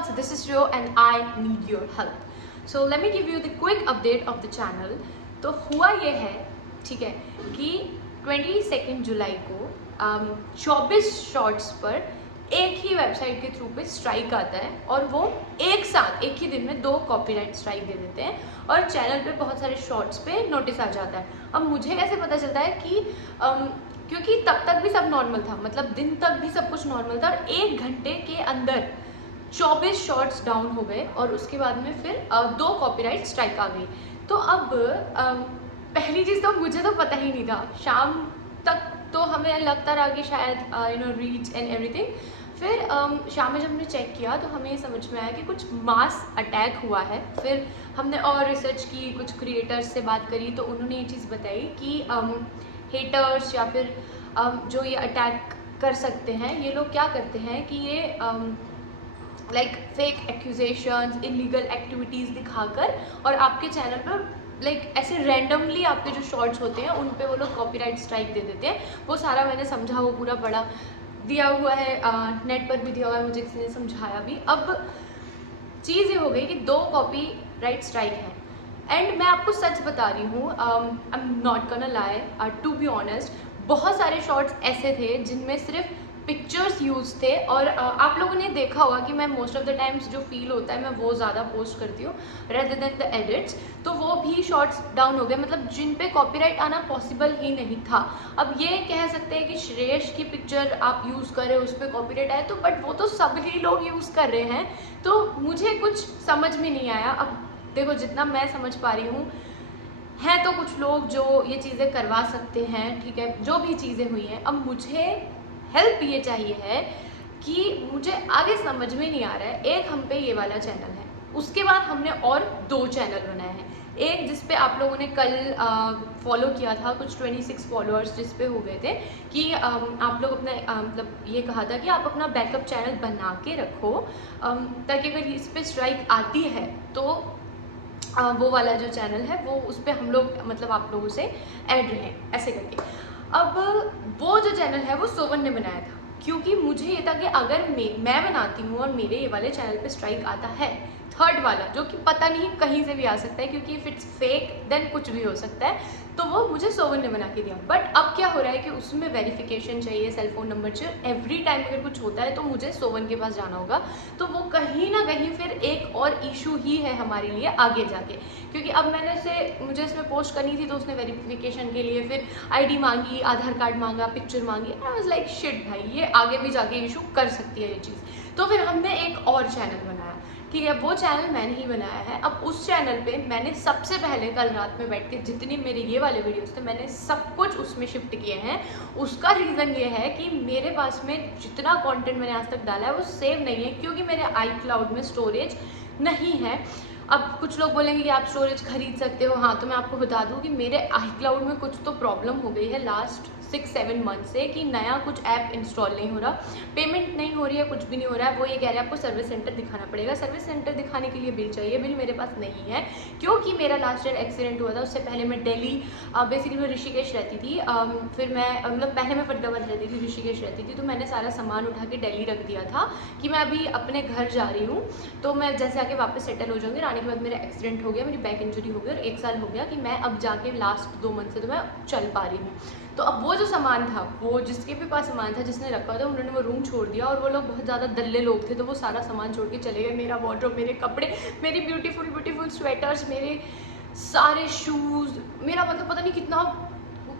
all, so this is Rio and I need your help. So let me give you the quick update of the channel. तो हुआ ये है, ठीक है, कि 22 जुलाई को 24 शॉर्ट्स पर एक ही वेबसाइट के थ्रू पे स्ट्राइक आता है और वो एक साथ एक ही दिन में 2 कॉपीराइट स्ट्राइक दे देते हैं और चैनल पे बहुत सारे शॉर्ट्स पे नोटिस आ जाता है। अब मुझे कैसे पता चलता है कि क्योंकि तब तक भी सब नॉर्मल था, मतलब दिन तक भी सब कुछ नॉर्मल था और 1 घंटे के अंदर 24 शॉर्ट्स डाउन हो गए और उसके बाद में फिर 2 कॉपीराइट स्ट्राइक आ गई। तो अब पहली चीज़ तो मुझे तो पता ही नहीं था, शाम तक तो हमें लगता रहा कि शायद रीच एंड एवरीथिंग। फिर शाम में जब हमने चेक किया तो हमें ये समझ में आया कि कुछ मास अटैक हुआ है। फिर हमने और रिसर्च की, कुछ क्रिएटर्स से बात करी तो उन्होंने ये चीज़ बताई कि हेटर्स या फिर जो ये अटैक कर सकते हैं, ये लोग क्या करते हैं कि ये like fake accusations, illegal activities दिखाकर और आपके चैनल पर लाइक ऐसे रैंडमली आपके जो शॉर्ट्स होते हैं उन पे वो लोग कॉपीराइट स्ट्राइक दे देते हैं। वो सारा मैंने समझा, वो पूरा पढ़ा, दिया हुआ है, नेट पर भी दिया हुआ है, मुझे किसी ने समझाया भी। अब चीज़ ये हो गई कि 2 कॉपीराइट स्ट्राइक हैं एंड मैं आपको सच बता रही हूँ, I am not gonna lie, to be honest, बहुत सारे शॉर्ट्स ऐसे थे जिनमें सिर्फ पिक्चर्स यूज थे और आप लोगों ने देखा होगा कि मैं मोस्ट ऑफ द टाइम्स जो फील होता है मैं वो ज़्यादा पोस्ट करती हूँ रेदर देन द एडिट्स। तो वो भी शॉर्ट्स डाउन हो गए, मतलब जिन पे कॉपीराइट आना पॉसिबल ही नहीं था। अब ये कह सकते हैं कि श्रेयस की पिक्चर आप यूज़ करें उस पर कॉपीराइट आए, तो बट वो तो सभी लोग यूज़ कर रहे हैं, तो मुझे कुछ समझ में नहीं आया। अब देखो, जितना मैं समझ पा रही हूँ है तो कुछ लोग जो ये चीज़ें करवा सकते हैं, ठीक है, जो भी चीज़ें हुई हैं। अब मुझे हेल्प ये चाहिए है कि मुझे आगे समझ में नहीं आ रहा है। एक हम पे ये वाला चैनल है, उसके बाद हमने और 2 चैनल बनाए हैं। एक जिस पे आप लोगों ने कल फॉलो किया था, कुछ 26 फॉलोअर्स जिस पे हो गए थे कि आप लोग अपना मतलब ये कहा था कि आप अपना बैकअप चैनल बना के रखो ताकि अगर इस पे स्ट्राइक आती है तो वो वाला जो चैनल है वो उस पर हम लोग मतलब आप लोगों से ऐड रहें, ऐसे करके। अब वो जो चैनल है वो सोवन ने बनाया था, क्योंकि मुझे ये था कि अगर मैं बनाती हूँ और मेरे ये वाले चैनल पे स्ट्राइक आता है, थर्ड वाला जो कि पता नहीं कहीं से भी आ सकता है, क्योंकि इफ़ इट्स फेक देन कुछ भी हो सकता है, तो वो मुझे सोवन ने बना के दिया। बट अब क्या हो रहा है कि उसमें वेरिफिकेशन चाहिए, सेल फोन नंबर चाहिए, एवरी टाइम अगर कुछ होता है तो मुझे सोवन के पास जाना होगा। तो वो कहीं ना कहीं फिर एक और इशू ही है हमारे लिए आगे जाके, क्योंकि अब मुझे इसमें पोस्ट करनी थी तो उसने वेरिफिकेशन के लिए फिर आईडी मांगी, आधार कार्ड मांगा, पिक्चर मांगी। आई वाज लाइक शिट भाई, ये आगे भी जाके इशू कर सकती है ये चीज़। तो फिर हमने एक और चैनल बनाया, ठीक है, वो चैनल मैंने ही बनाया है। अब उस चैनल पे मैंने सबसे पहले कल रात में बैठ के जितनी मेरे ये वाले वीडियोस थे मैंने सब कुछ उसमें शिफ्ट किए हैं। उसका रीज़न ये है कि मेरे पास में जितना कंटेंट मैंने आज तक डाला है वो सेव नहीं है, क्योंकि मेरे iCloud में स्टोरेज नहीं है। अब कुछ लोग बोलेंगे कि आप स्टोरेज खरीद सकते हो, हाँ, तो मैं आपको बता दूं कि मेरे iCloud में कुछ तो प्रॉब्लम हो गई है लास्ट 6-7 मंथ से कि नया कुछ ऐप इंस्टॉल नहीं हो रहा, पेमेंट नहीं हो रही है, कुछ भी नहीं हो रहा है। वो ये कह रहे हैं आपको सर्विस सेंटर दिखाना पड़ेगा। सर्विस सेंटर दिखाने के लिए बिल चाहिए, बिल मेरे पास नहीं है, क्योंकि मेरा लास्ट ईयर एक्सीडेंट हुआ था। उससे पहले मैं दिल्ली, बेसिकली मैं ऋषिकेश रहती थी, फिर मैं मतलब पहले मैं फरीदाबाद रहती थी, ऋषिकेश रहती थी, तो मैंने सारा सामान उठा के दिल्ली रख दिया था कि मैं अभी अपने घर जा रही हूँ, तो मैं जैसे आके वापस सेटल हो जाऊँगी। आने के बाद मेरा एक्सीडेंट हो गया, मेरी बैक इंजरी हो गई और 1 साल हो गया कि मैं अब जाके लास्ट 2 मंथ से तो मैं चल पा रही हूँ। तो अब वो जो सामान था, वो जिसके भी पास सामान था, जिसने रखा था, उन्होंने वो रूम छोड़ दिया और वो लोग बहुत ज़्यादा दल्ले लोग थे, तो वो सारा सामान छोड़ के चले गए। मेरा वार्डरोब, मेरे कपड़े, मेरी ब्यूटीफुल स्वेटर्स, मेरे सारे शूज़, मेरा मतलब पता नहीं कितना,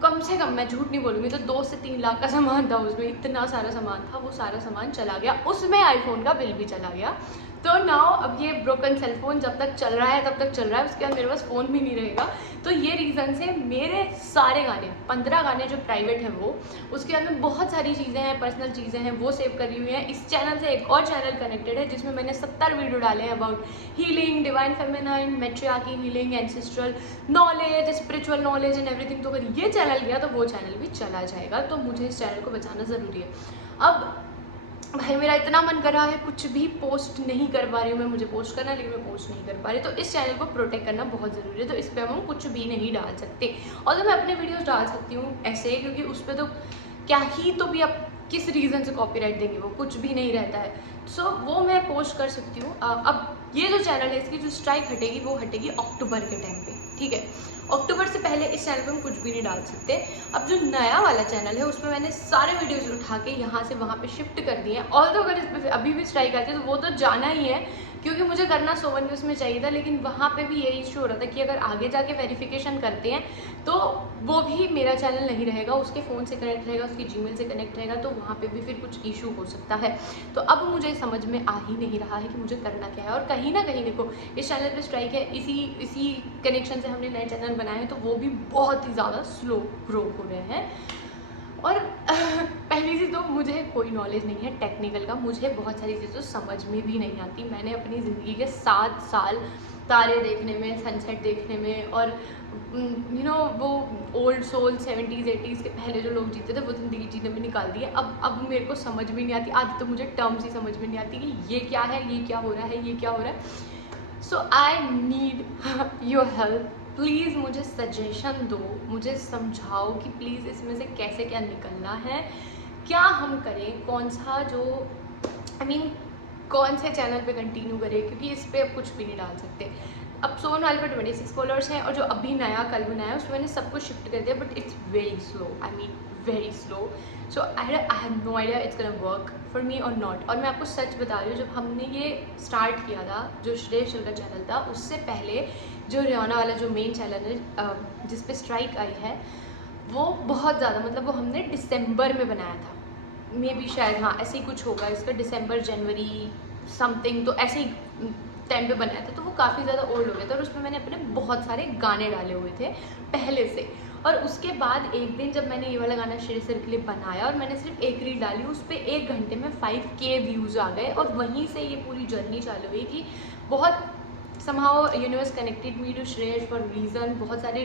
कम से कम मैं झूठ नहीं बोलूँगी तो 2 से 3 लाख का सामान था उसमें, इतना सारा सामान था, वो सारा सामान चला गया। उसमें आईफोन का बिल भी चला गया। तो नाउ अब ये ब्रोकन सेलफोन जब तक चल रहा है तब तक चल रहा है, उसके बाद मेरे पास फ़ोन भी नहीं रहेगा। तो ये रीज़न से मेरे सारे गाने, 15 गाने जो प्राइवेट हैं वो, उसके बाद में बहुत सारी चीज़ें हैं, पर्सनल चीज़ें हैं, वो सेव करी हुई हैं। इस चैनल से एक और चैनल कनेक्टेड है जिसमें मैंने 70 वीडियो डाले हैं about healing, divine feminine, matriarchy healing, ancestral knowledge, spiritual knowledge and everything. तो अगर ये चैनल गया तो वो चैनल भी चला जाएगा, तो मुझे इस चैनल को बचाना ज़रूरी है। अब भाई मेरा इतना मन कर रहा है, कुछ भी पोस्ट नहीं कर पा रही हूँ मैं, मुझे पोस्ट करना है लेकिन मैं पोस्ट नहीं कर पा रही, तो इस चैनल को प्रोटेक्ट करना बहुत ज़रूरी है। तो इस पर हम कुछ भी नहीं डाल सकते, और तो मैं अपने वीडियोस डाल सकती हूँ ऐसे, क्योंकि उस पर तो क्या ही तो भी अब किस रीज़न से कॉपीराइट देंगे, वो कुछ भी नहीं रहता है। सो वो मैं पोस्ट कर सकती हूँ। अब ये जो चैनल है इसकी जो स्ट्राइक हटेगी वो हटेगी अक्टूबर के टाइम पे, ठीक है। अक्टूबर से पहले इस चैनल पे हम कुछ भी नहीं डाल सकते। अब जो नया वाला चैनल है उसमें मैंने सारे वीडियोस उठा के यहाँ से वहाँ पे शिफ्ट कर दिए हैं। ऑल्दो अगर इस पर अभी भी स्ट्राइक आती है तो वो तो जाना ही है, क्योंकि मुझे करना सोवन न्यूज़ में चाहिए था। लेकिन वहाँ पे भी यही इशू हो रहा था कि अगर आगे जाके वेरिफिकेशन करते हैं तो वो भी मेरा चैनल नहीं रहेगा, उसके फ़ोन से कनेक्ट रहेगा, उसकी जीमेल से कनेक्ट रहेगा, तो वहाँ पे भी फिर कुछ इशू हो सकता है। तो अब मुझे समझ में आ ही नहीं रहा है कि मुझे करना क्या है। और कहीं ना कहीं देखो इस चैनल पे स्ट्राइक है, इसी कनेक्शन से हमने नए चैनल बनाए हैं, तो वो भी बहुत ही ज़्यादा स्लो ग्रो हो रहे हैं। और पहली चीज़ तो मुझे कोई नॉलेज नहीं है टेक्निकल का, मुझे बहुत सारी चीज़ें समझ में भी नहीं आती। मैंने अपनी ज़िंदगी के 7 साल तारे देखने में, सनसेट देखने में, और वो ओल्ड सोल 70s 80s के पहले जो लोग जीते थे वो ज़िंदगी जीने में निकाल दी है। अब मेरे को समझ में नहीं आती, आज तो मुझे टर्म्स ही समझ में नहीं आती कि ये क्या है, ये क्या हो रहा है, ये क्या हो रहा है। So I need your help. Please मुझे सजेशन दो, मुझे समझाओ कि प्लीज़ इसमें से कैसे क्या निकलना है, क्या हम करें, कौन सा जो कौन से चैनल पे कंटिन्यू करें, क्योंकि इस पर अब कुछ भी नहीं डाल सकते। अब सोन वाले पे 26 फॉलोअर्स हैं, और जो अभी नया कल बनाया उसमें मैंने सब कुछ शिफ्ट कर दिया, but it's very slow, very slow. So I have no idea it's gonna work for me or not. और मैं आपको सच बता रही हूँ, जब हमने ये स्टार्ट किया था, जो श्रेयस का चैनल था, उससे पहले जो रियाना वाला जो मेन चैनल है जिस पे स्ट्राइक आई है, वो बहुत ज़्यादा, मतलब वो हमने दिसंबर में बनाया था, मे बी शायद, हाँ ऐसे ही कुछ होगा इसका, दिसंबर जनवरी समथिंग, तो ऐसे ही टाइम पे बनाया था। तो वो काफ़ी ज़्यादा ओल्ड हो गया था, और उसमें मैंने अपने बहुत सारे गाने डाले हुए थे पहले से। और उसके बाद एक दिन जब मैंने ये वाला गाना श्रेयस सर के लिए बनाया, और मैंने सिर्फ एक रील डाली, उस पर 1 घंटे में 5K व्यूज़ आ गए। और वहीं से ये पूरी जर्नी चालू हुई कि बहुत somehow universe connected me to Shreyas for reason, बहुत सारे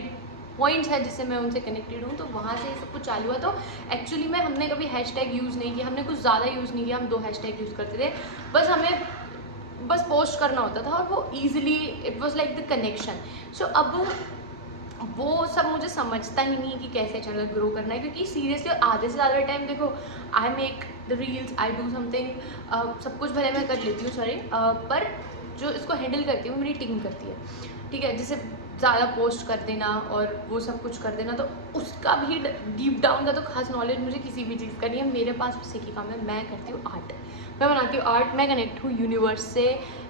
पॉइंट्स है जिससे मैं उनसे कनेक्टेड हूँ, तो वहाँ से ये सब कुछ चालू हुआ। तो एक्चुअली में हमने कभी हैशटैग यूज़ नहीं किया, हमने कुछ ज़्यादा यूज़ नहीं किया, हम 2 हैशटैग यूज़ करते थे, बस हमें बस पोस्ट करना होता था, और वो easily it was like the connection. So अब वो सब मुझे समझता ही नहीं कि कैसे चैनल ग्रो करना है, क्योंकि सीरियसली आधे से ज़्यादा टाइम देखो I make the reels, I do something, सब कुछ भले मैं कर लेती हूँ, सॉरी, पर जो इसको हैंडल करती हूँ मेरी टीम करती है, ठीक है। जैसे ज़्यादा पोस्ट कर देना और वो सब कुछ कर देना, तो उसका भी डीप डाउन का तो खास नॉलेज मुझे किसी भी चीज़ का नहीं है। मेरे पास बस एक ही काम है, मैं करती हूँ आर्ट, मैं बनाती हूँ आर्ट, मैं कनेक्ट हूँ यूनिवर्स से,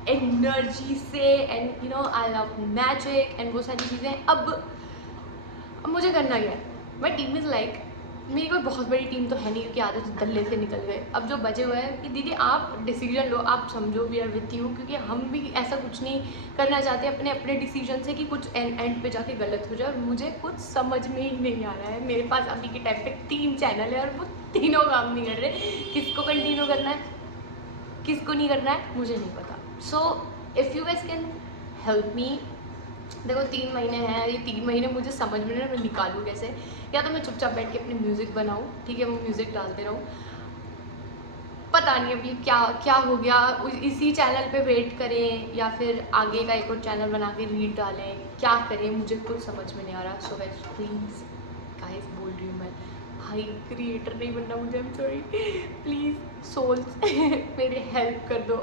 एनर्जी से, and I love magic and वो सारी चीज़ें। अब मुझे करना क्या है, माई टीम इज़ लाइक, मेरी कोई बहुत बड़ी टीम तो है नहीं, क्योंकि आधे तो दल्ले से निकल गए। अब जो बचे हुए हैं कि दीदी आप डिसीजन लो, आप समझो, वी आर विथ यू, क्योंकि हम भी ऐसा कुछ नहीं करना चाहते अपने अपने डिसीजन से कि कुछ एंड पे जाके गलत हो जाए। और मुझे कुछ समझ में ही नहीं आ रहा है। मेरे पास अभी के टाइम पे 3 चैनल है और वो तीनों काम नहीं कर रहे। किसको कंटिन्यू करना है, किसको नहीं करना है, मुझे नहीं पता। So if you guys can help me, देखो 3 महीने हैं, ये 3 महीने मुझे समझ में नहीं, मैं निकालूँ कैसे। या तो मैं चुपचाप बैठ के अपनी म्यूज़िक बनाऊँ, ठीक है, वो म्यूज़िक डालते रहूँ, पता नहीं अभी क्या क्या हो गया, इसी चैनल पे वेट करें या फिर आगे का एक और चैनल बना के रीड डालें, क्या करें, मुझे कुछ समझ में नहीं आ रहा। सो गाइस प्लीज़, गाइस बोल रही हूँ मैं, भाई क्रिएटर नहीं बनना मुझे, I am sorry, please souls मेरी हेल्प कर दो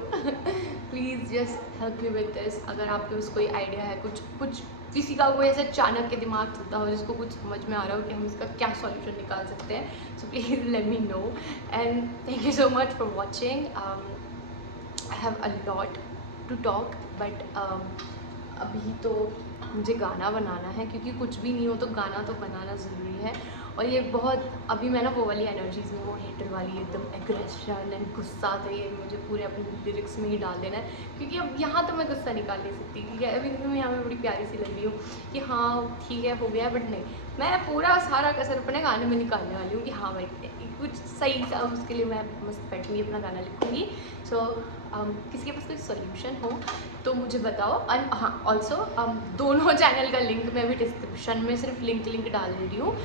please just help me with this. अगर आपके पास कोई आइडिया है, कुछ किसी का कोई ऐसा अचानक के दिमाग चलता हो जिसको कुछ समझ में आ रहा हो कि हम इसका क्या सॉल्यूशन निकाल सकते हैं, so please let me know. And thank you so much for watching. I have a lot to talk, but अभी तो मुझे गाना बनाना है, क्योंकि कुछ भी नहीं हो तो गाना तो बनाना ज़रूरी है। और ये बहुत अभी मैं ना वो वाली एनर्जीज़ में, वो हेटर वाली एकदम एग्रेशन एंड गुस्सा, तो ये मुझे पूरे अपने लिरिक्स में ही डाल देना है, क्योंकि अब यहाँ तो मैं गुस्सा निकाल नहीं सकती, ठीक है। अभी तो मैं यहाँ पे बड़ी प्यारी सी लग रही हूँ कि हाँ ठीक है हो गया, बट नहीं, मैं पूरा सारा कसर अपने गाने में निकालने वाली हूँ कि हाँ भाई कुछ सही था, उसके लिए मैं मस्त बैठूँगी, अपना गाना लिखूँगी। सो किसी के पास कोई सोल्यूशन हो तो मुझे बताओ। एंड हाँ ऑल्सो दोनों चैनल का लिंक मैं भी डिस्क्रिप्शन में सिर्फ लिंक डाल दे रही हूँ।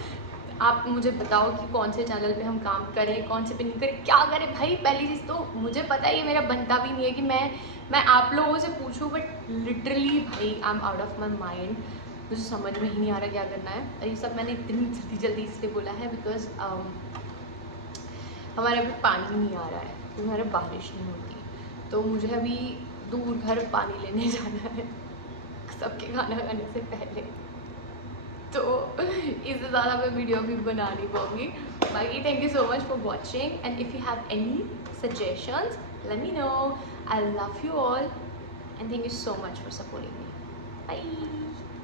आप मुझे बताओ कि कौन से चैनल पे हम काम करें, कौन से पे नहीं करें, क्या करें भाई। पहली चीज़ तो मुझे पता है ये मेरा बनता भी नहीं है कि मैं आप लोगों से पूछूं, बट लिटरली भाई I am out of my mind, मुझे समझ में ही नहीं आ रहा क्या करना है। और ये सब मैंने इतनी जल्दी इसलिए बोला है बिकॉज हमारे अभी पानी नहीं आ रहा है, क्योंकि हमारे बारिश नहीं होती। तो मुझे अभी दूर घर पानी लेने जाना है सबके खाना खाने से पहले, तो इससे ज़्यादा मैं वीडियो भी बना नहीं पाऊँगी। बाकी thank you so much for watching, and if you have any suggestions let me know. I love you all and thank you so much for supporting me. Bye.